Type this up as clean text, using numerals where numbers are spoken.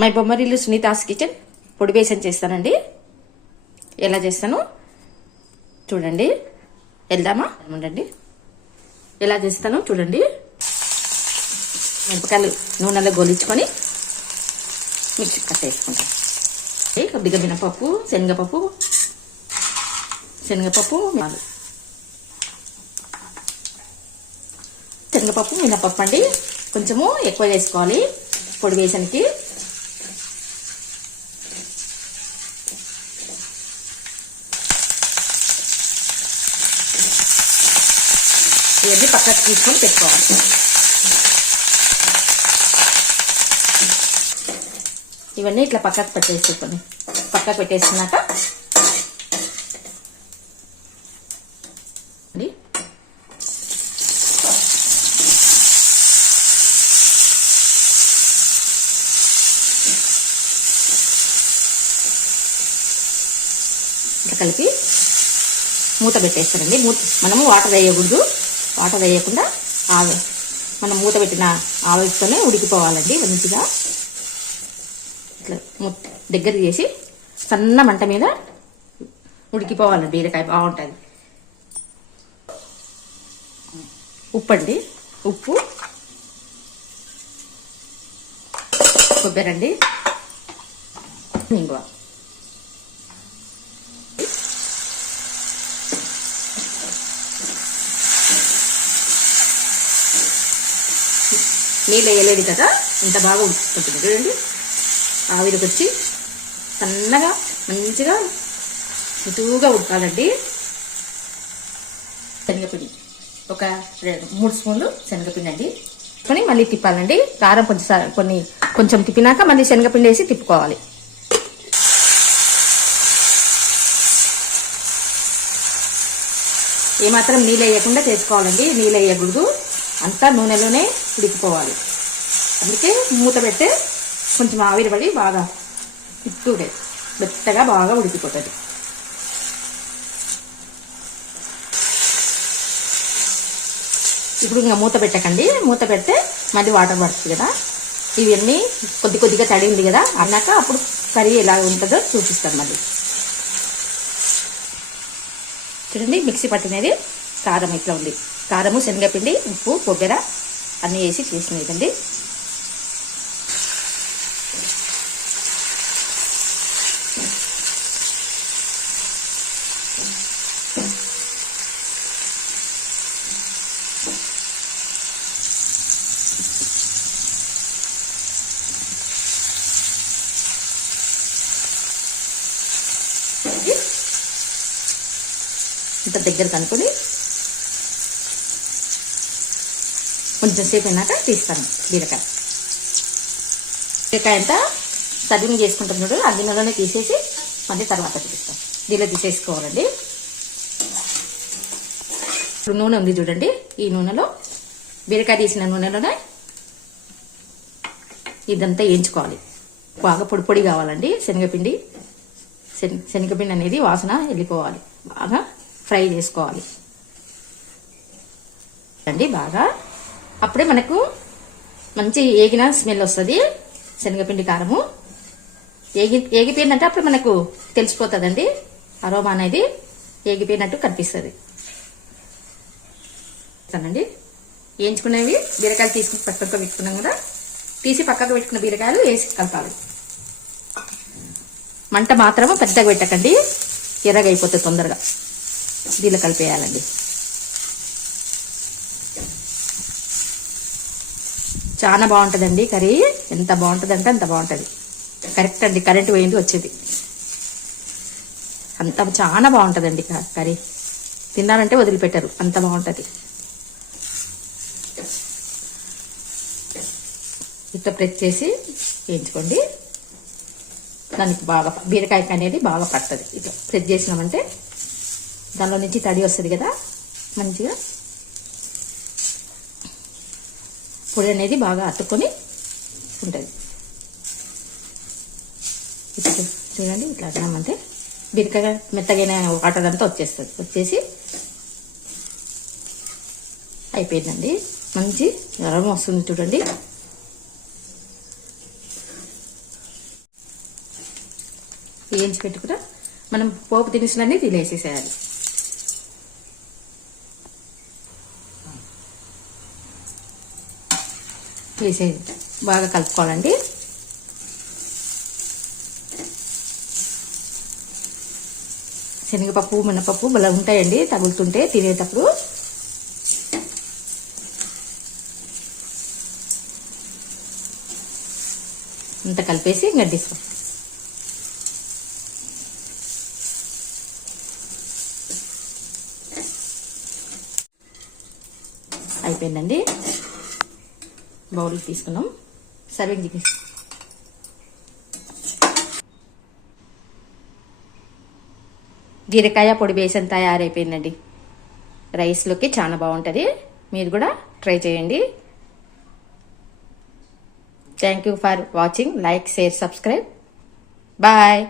My Bommarillu Sunita's kitchen పొడి బేసన్ చేస్తానండి. ఎలా చేస్తాను చూడండి. వెళ్దామా? ఉండండి, ఎలా చేస్తాను చూడండి. మిరపకాయలు నూనెలో గోలించుకొని మిక్సీ కట్టేసుకుంటాం. కొద్దిగా మినపప్పు, శనగపప్పు మినపప్పు అండి. కొంచెము ఎక్కువ వేసుకోవాలి పొడి బేసన్కి. ఇవన్నీ పక్కకు తీసుకొని పెట్టుకోవాలి. ఇవన్నీ ఇట్లా పక్కకు పెట్టేసుకున్నాక ఇట్లా కలిపి మూత పెట్టేస్తారండి. మనము వాటర్ వేయకూడదు. వాటర్ వేయకుండా మనం మూత పెట్టిన ఆవిరితోనే ఉడికిపోవాలండి. మంచిగా ఇట్లా దగ్గర చేసి సన్న మంట మీద ఉడికిపోవాలండి. బీరకాయ బాగుంటుంది. ఉప్పు అండి, ఉప్పు, కొబ్బరి, ఇంగువ. నీళ్ళు వేయలేదు కదా, ఇంత బాగా ఉడికిపోతుంది చూడండి. ఆవిరికి వచ్చి సన్నగా మంచిగా ఇటుగా ఉడకాలండి. శనగపిండి ఒక 3 స్పూన్లు శనగపిండి అండి. కొని మళ్ళీ తిప్పాలండి. కారం కొంచెం తిప్పినాక మళ్ళీ శనగపిండి వేసి తిప్పుకోవాలి. ఏమాత్రం నీళ్ళు వేయకుండా చేసుకోవాలండి. నీళ్ళు వేయకూడదు. అంతా నూనెలోనే ఉడికిపోవాలి. అందుకే మూత పెడితే కొంచెం ఆవిరి పడి బాగా ఇప్పుడే మెత్తగా బాగా ఉడికిపోతుంది. ఇప్పుడు ఇంకా మూత పెట్టకండి. మూత పెడితే మళ్ళీ వాటర్ పడుతుంది కదా. ఇవన్నీ కొద్దిగా తడింది కదా అన్నాక అప్పుడు కర్రీ ఎలా ఉంటుందో చూపిస్తాను. మళ్ళీ చూడండి, మిక్సీ పట్టినది కారం ఇట్లా ఉంది. కారము, శనగపిండి, ఉప్పు, కొబ్బరి అన్నీ వేసి చేసినదండి. ఇంత దగ్గర కనుక్కొని కొంచెం సేపు అయినాక తీస్తాను. బీరకాయ అంతా సర్వింగ్ చేసుకుంటాం చూడు, ఆ గిన్నెలోనే తీసేసి మళ్ళీ తర్వాత చూపిస్తాం. దీనిలో తీసేసుకోవాలండి. ఇప్పుడు నూనె ఉంది చూడండి. ఈ నూనెలో బీరకాయ తీసిన నూనెలోనే ఇదంతా వేయించుకోవాలి. బాగా పొడి కావాలండి. శనగపిండి అనేది వాసన వెళ్ళిపోవాలి. బాగా ఫ్రై చేసుకోవాలి అండి బాగా. అప్పుడే మనకు మంచి ఏగిన స్మెల్ వస్తుంది. శనగపిండి కారము ఏగిపోయిందంటే అప్పుడు మనకు తెలిసిపోతుందండి. అరోమా అనేది ఏగిపోయినట్టు కనిపిస్తుంది. అండి వేయించుకునేవి బీరకాయలు తీసుకుని పక్కకు పెట్టుకున్నాం కదా, తీసి పక్కకు పెట్టుకున్న బీరకాయలు వేసి కలపాలి. మంట మాత్రము పెద్దగా పెట్టకండి, ఎర్రగా అయిపోతుంది తొందరగా. దీనిలో కలిపేయాలండి. చాలా బాగుంటుందండి కర్రీ. ఎంత బాగుంటుంది అంటే అంత బాగుంటుంది. కరెక్ట్ అండి, కరెంట్ పోయింది వచ్చేది. అంత చాలా బాగుంటుందండి కర్రీ. తిన్నారంటే వదిలిపెట్టరు, అంత బాగుంటుంది. ఇట్లా ప్రెస్ చేసి వేయించుకోండి. దానికి బాగా బీరకాయకి అనేది బాగా పడుతుంది. ఇట్లా ప్రెస్ చేసినామంటే దానిలో నుంచి తడి వస్తుంది కదా, మంచిగా పొడి అనేది బాగా అతుక్కొని ఉంటుంది. ఇట్లా చూడండి, ఇట్లా అన్నామంటే బీరకాయ మెత్తగైన వాటర్ అంతా వచ్చేసి అయిపోయిందండి. మంచి గరం వస్తుంది చూడండి. వేయించి పెట్టుకున్నా మనం పోపు దినుసులన్నీ తినేసేసేయాలి. వేసేది బాగా కలుపుకోవాలండి. శనగపప్పు మినపప్పు భలే ఉంటాయండి తగులుతుంటే తినేటప్పుడు. ఇంత కలిపేసి గడ్డిస్తాం. అయిపోయిందండి. బౌల్ తీసుకున్నాం. సర్వింగ్ చేసి బీరకాయ పొడి బేసన్ తయారైపోయిందండి. రైస్లోకి చాలా బాగుంటుంది. మీరు కూడా ట్రై చేయండి. Thank you for watching. Like, share, subscribe. Bye.